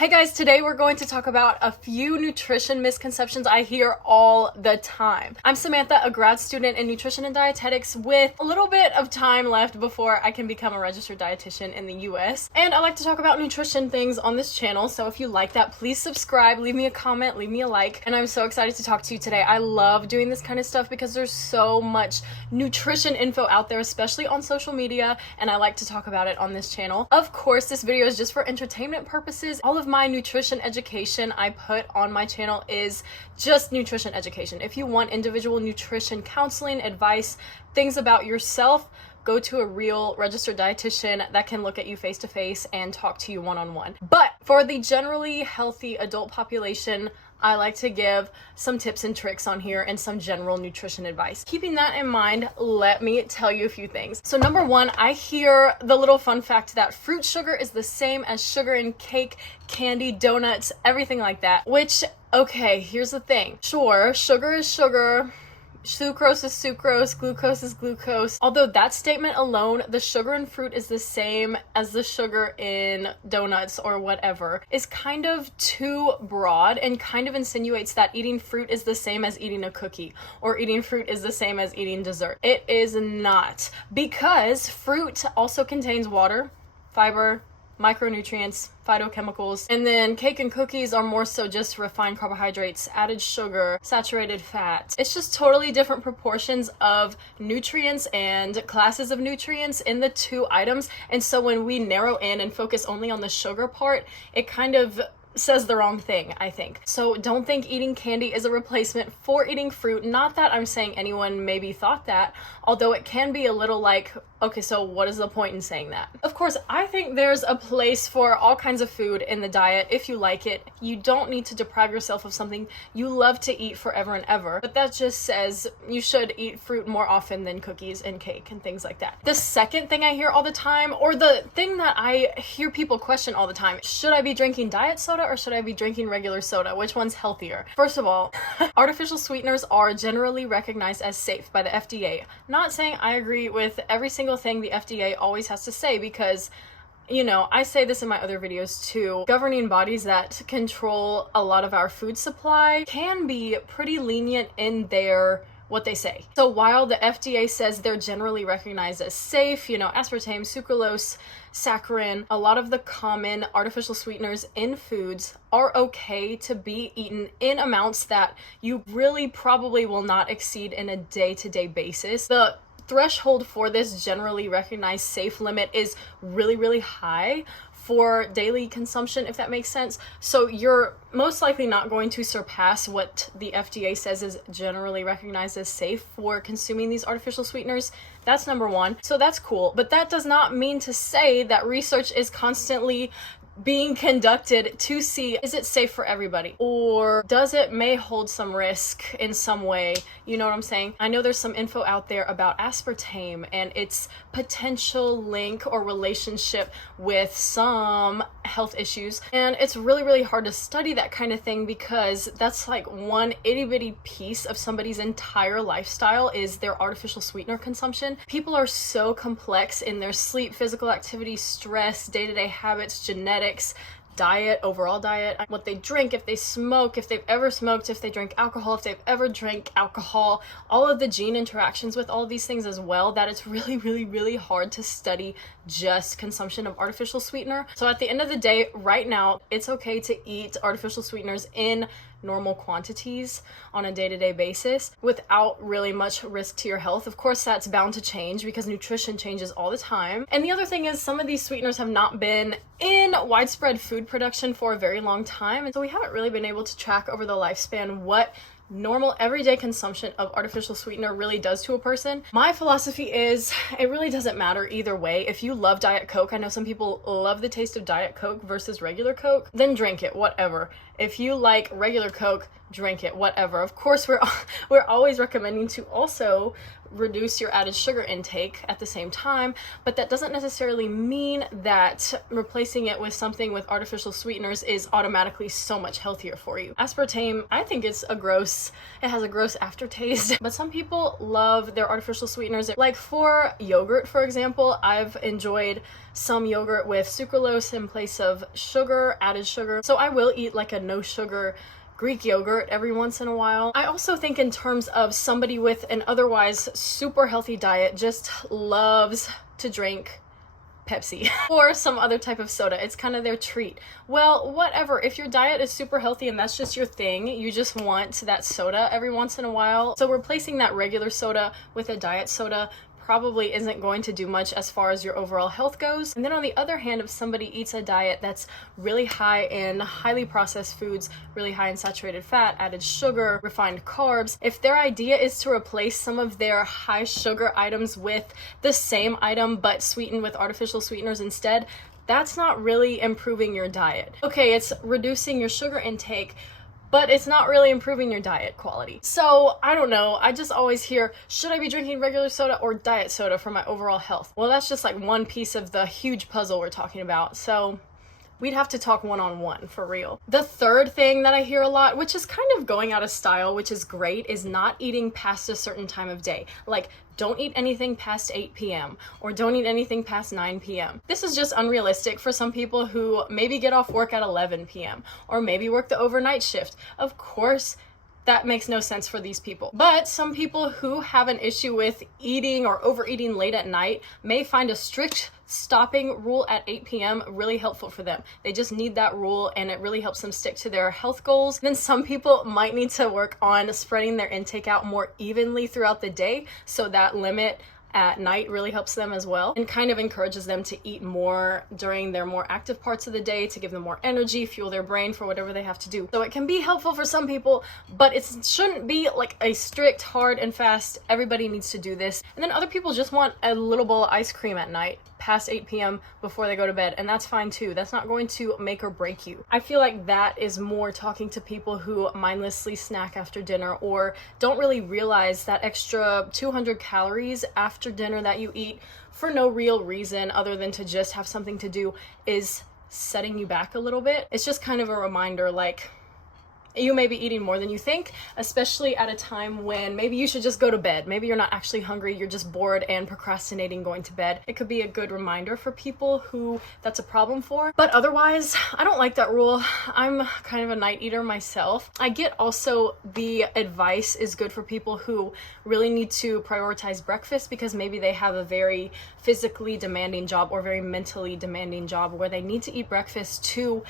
Hey guys, today we're going to talk about a few nutrition misconceptions I hear all the time. I'm Samantha, a grad student in nutrition and dietetics with a little bit of time left before I can become a registered dietitian in the US. And I like to talk about nutrition things on this channel, so if you like that, please subscribe, leave me a comment, leave me a like. And I'm so excited to talk to you today. I love doing this kind of stuff because there's so much nutrition info out there, especially on social media, and I like to talk about it on this channel. Of course, this video is just for entertainment purposes. All of my nutrition education I put on my channel is just nutrition education. If you want individual nutrition counseling, advice, things about yourself, go to a real registered dietitian that can look at you face to face and talk to you one-on-one. But for the generally healthy adult population, I like to give some tips and tricks on here and some general nutrition advice. Keeping that in mind, let me tell you a few things. So number one, I hear the little fun fact that fruit sugar is the same as sugar in cake, candy, donuts, everything like that, which, okay, here's the thing. Sure, sugar is sugar. Sucrose is sucrose, glucose is glucose. Although that statement alone, the sugar in fruit is the same as the sugar in donuts or whatever, is kind of too broad and kind of insinuates that eating fruit is the same as eating a cookie or eating fruit is the same as eating dessert. It is not, because fruit also contains water, fiber, micronutrients, phytochemicals, and then cake and cookies are more so just refined carbohydrates, added sugar, saturated fat. It's just totally different proportions of nutrients and classes of nutrients in the two items, and so when we narrow in and focus only on the sugar part, it kind of says the wrong thing, I think. So don't think eating candy is a replacement for eating fruit. Not that I'm saying anyone maybe thought that, although it can be a little like, okay, so what is the point in saying that? Of course, I think there's a place for all kinds of food in the diet if you like it. You don't need to deprive yourself of something you love to eat forever and ever, but that just says you should eat fruit more often than cookies and cake and things like that. The second thing I hear all the time, or the thing that I hear people question all the time, should I be drinking diet soda or should I be drinking regular soda? Which one's healthier? First of all, artificial sweeteners are generally recognized as safe by the FDA. Not saying I agree with every single thing the FDA always has to say, because you know, I say this in my other videos too, governing bodies that control a lot of our food supply can be pretty lenient in their what they say. So while the FDA says they're generally recognized as safe, you know, aspartame, sucralose, saccharin, a lot of the common artificial sweeteners in foods are okay to be eaten in amounts that you really probably will not exceed in a day-to-day basis. The threshold for this generally recognized safe limit is really high for daily consumption, if that makes sense. So you're most likely not going to surpass what the FDA says is generally recognized as safe for consuming these artificial sweeteners. That's number one. So that's cool. But that does not mean to say that research is constantly being conducted to see, is it safe for everybody, or does it may hold some risk in some way? You know what I'm saying? I know there's some info out there about aspartame and its potential link or relationship with some health issues, and it's really hard to study that kind of thing because that's like one itty-bitty piece of somebody's entire lifestyle is their artificial sweetener consumption. People are so complex in their sleep, physical activity, stress, day-to-day habits, genetics, diet, overall diet, what they drink, if they smoke, if they've ever smoked, if they drink alcohol, if they've ever drank alcohol, all of the gene interactions with all of these things as well, that it's really hard to study just consumption of artificial sweetener. So at the end of the day, right now, it's okay to eat artificial sweeteners in normal quantities on a day-to-day basis without really much risk to your health. Of course, that's bound to change because nutrition changes all the time. And the other thing is some of these sweeteners have not been in widespread food production for a very long time, and so we haven't really been able to track over the lifespan what normal everyday consumption of artificial sweetener really does to a person. My philosophy is it really doesn't matter either way. If you love Diet Coke, I know some people love the taste of Diet Coke versus regular Coke, then drink it, whatever. If you like regular Coke, drink it, whatever. Of course, we're always recommending to also reduce your added sugar intake at the same time, but that doesn't necessarily mean that replacing it with something with artificial sweeteners is automatically so much healthier for you. Aspartame, I think it has a gross aftertaste, but some people love their artificial sweeteners. Like for yogurt, for example, I've enjoyed some yogurt with sucralose in place of sugar, added sugar. So I will eat like a no sugar Greek yogurt every once in a while. I also think in terms of somebody with an otherwise super healthy diet just loves to drink Pepsi or some other type of soda. It's kind of their treat. Well, whatever. If your diet is super healthy and that's just your thing, you just want that soda every once in a while. So replacing that regular soda with a diet soda probably isn't going to do much as far as your overall health goes. And then on the other hand, if somebody eats a diet that's really high in highly processed foods, really high in saturated fat, added sugar, refined carbs, if their idea is to replace some of their high sugar items with the same item but sweetened with artificial sweeteners instead, that's not really improving your diet. Okay, it's reducing your sugar intake, but it's not really improving your diet quality. So I don't know, I just always hear, should I be drinking regular soda or diet soda for my overall health? Well, that's just like one piece of the huge puzzle we're talking about. So we'd have to talk one-on-one for real. The third thing that I hear a lot, which is kind of going out of style, which is great, is not eating past a certain time of day. Like, don't eat anything past 8 p.m. or don't eat anything past 9 p.m. This is just unrealistic for some people who maybe get off work at 11 p.m. or maybe work the overnight shift. Of course, that makes no sense for these people. But some people who have an issue with eating or overeating late at night may find a strict stopping rule at 8 p.m. really helpful for them. They just need that rule and it really helps them stick to their health goals. Then some people might need to work on spreading their intake out more evenly throughout the day, so that limit at night really helps them as well and kind of encourages them to eat more during their more active parts of the day to give them more energy, fuel their brain for whatever they have to do. So it can be helpful for some people, but it shouldn't be like a strict, hard and fast, everybody needs to do this. And then other people just want a little bowl of ice cream at night past 8 p.m. before they go to bed, and that's fine too. That's not going to make or break you. I feel like that is more talking to people who mindlessly snack after dinner or don't really realize that extra 200 calories after dinner that you eat for no real reason other than to just have something to do is setting you back a little bit. It's just kind of a reminder, like, you may be eating more than you think, especially at a time when maybe you should just go to bed. Maybe you're not actually hungry, you're just bored and procrastinating going to bed. It could be a good reminder for people who that's a problem for. But otherwise, I don't like that rule. I'm kind of a night eater myself. I get also the advice is good for people who really need to prioritize breakfast because maybe they have a very physically demanding job or very mentally demanding job where they need to eat breakfast to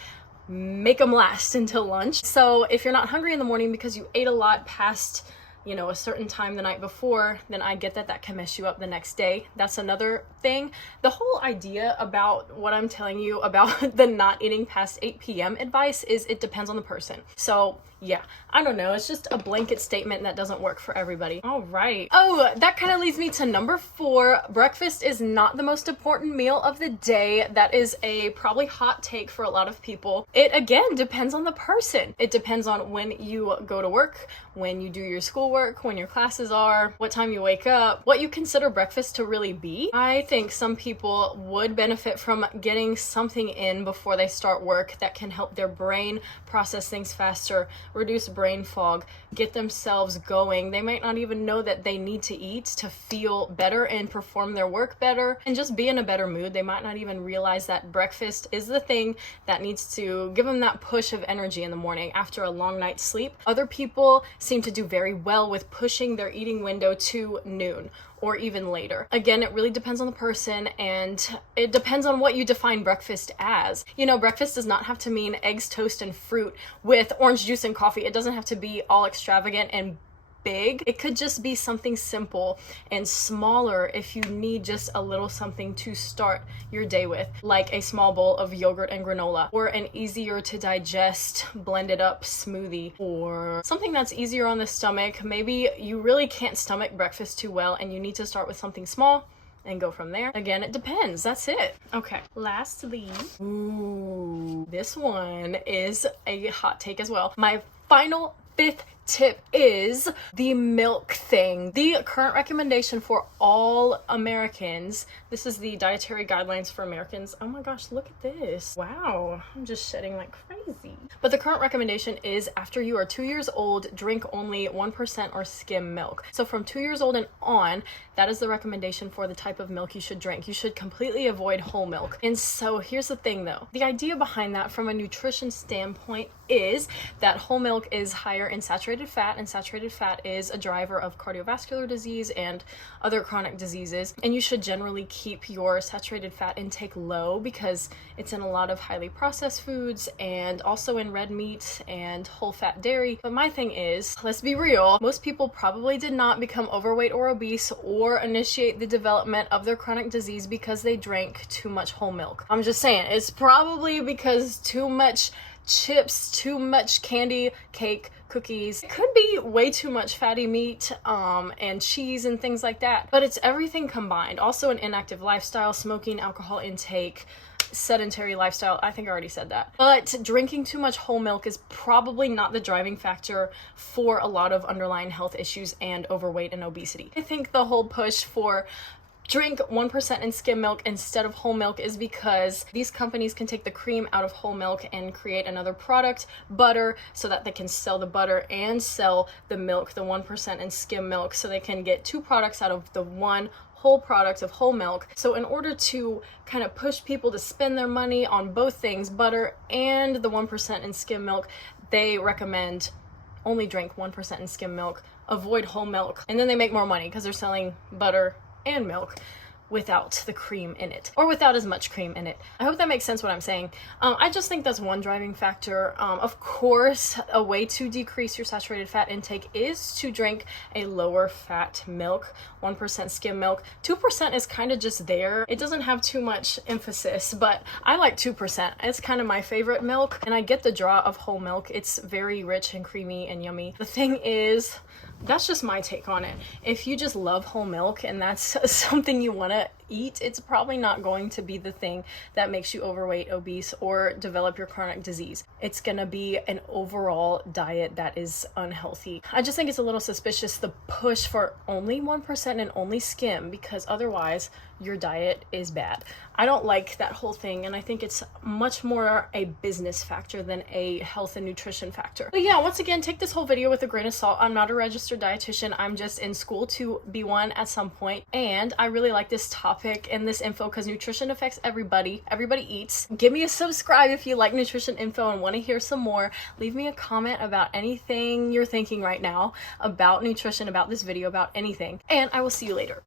make them last until lunch. So if you're not hungry in the morning because you ate a lot past, you know, a certain time the night before, then I get that that can mess you up the next day. That's another thing. The whole idea about what I'm telling you about the not eating past 8 p.m. advice is it depends on the person. So yeah, I don't know. It's just a blanket statement that doesn't work for everybody. All right. Oh, that kind of leads me to number 4. Breakfast is not the most important meal of the day. That is a probably hot take for a lot of people. It again depends on the person. It depends on when you go to work, when you do your schoolwork, when your classes are, what time you wake up, what you consider breakfast to really be. I think some people would benefit from getting something in before they start work that can help their brain process things faster, reduce brain fog, get themselves going. They might not even know that they need to eat to feel better and perform their work better and just be in a better mood. They might not even realize that breakfast is the thing that needs to give them that push of energy in the morning after a long night's sleep. Other people seem to do very well with pushing their eating window to noon or even later. Again, it really depends on the person and it depends on what you define breakfast as. You know, breakfast does not have to mean eggs, toast, and fruit with orange juice and coffee. It doesn't have to be all extravagant and big. It could just be something simple and smaller if you need just a little something to start your day with, like a small bowl of yogurt and granola, or an easier to digest blended up smoothie, or something that's easier on the stomach. Maybe you really can't stomach breakfast too well and you need to start with something small and go from there. Again, it depends. That's it. Okay. Lastly, ooh, this one is a hot take as well. My final fifth tip is the milk thing. The current recommendation for all Americans, this is the dietary guidelines for Americans. Oh my gosh, look at this. Wow, I'm just shedding like crazy. But the current recommendation is after you are 2 years old, drink only 1% or skim milk. So from 2 years old and on, that is the recommendation for the type of milk you should drink. You should completely avoid whole milk. And so here's the thing though. The idea behind that from a nutrition standpoint is that whole milk is higher in saturated fat, and saturated fat is a driver of cardiovascular disease and other chronic diseases. And you should generally keep your saturated fat intake low because it's in a lot of highly processed foods and also in red meat and whole fat dairy. But my thing is, let's be real, most people probably did not become overweight or obese or initiate the development of their chronic disease because they drank too much whole milk. I'm just saying, it's probably because too much chips, too much candy, cake, cookies. It could be way too much fatty meat and cheese and things like that, but it's everything combined. Also an inactive lifestyle, smoking, alcohol intake, sedentary lifestyle. I think I already said that. But drinking too much whole milk is probably not the driving factor for a lot of underlying health issues and overweight and obesity. I think the whole push for drink 1% in skim milk instead of whole milk is because these companies can take the cream out of whole milk and create another product, butter, so that they can sell the butter and sell the milk, the 1% in skim milk, so they can get two products out of the one whole product of whole milk. So in order to kind of push people to spend their money on both things, butter and the 1% in skim milk, they recommend only drink 1% in skim milk, avoid whole milk, and then they make more money because they're selling butter and milk without the cream in it, or without as much cream in it. I hope that makes sense what I'm saying. I just think that's one driving factor. Of course, a way to decrease your saturated fat intake is to drink a lower fat milk, 1% skim milk. 2% is kind of just there. It doesn't have too much emphasis, but I like 2%. It's kind of my favorite milk, and I get the draw of whole milk. It's very rich and creamy and yummy. The thing is, that's just my take on it. If you just love whole milk and that's something you want to eat, it's probably not going to be the thing that makes you overweight, obese, or develop your chronic disease. It's gonna be an overall diet that is unhealthy. I just think it's a little suspicious, the push for only 1% and only skim, because otherwise your diet is bad. I don't like that whole thing, and I think it's much more a business factor than a health and nutrition factor. But yeah, once again, take this whole video with a grain of salt. I'm not a registered dietitian. I'm just in school to be one at some point, and I really like this topic and this info because nutrition affects everybody. Everybody eats. Give me a subscribe if you like nutrition info and want to hear some more. Leave me a comment about anything you're thinking right now about nutrition, about this video, about anything, and I will see you later.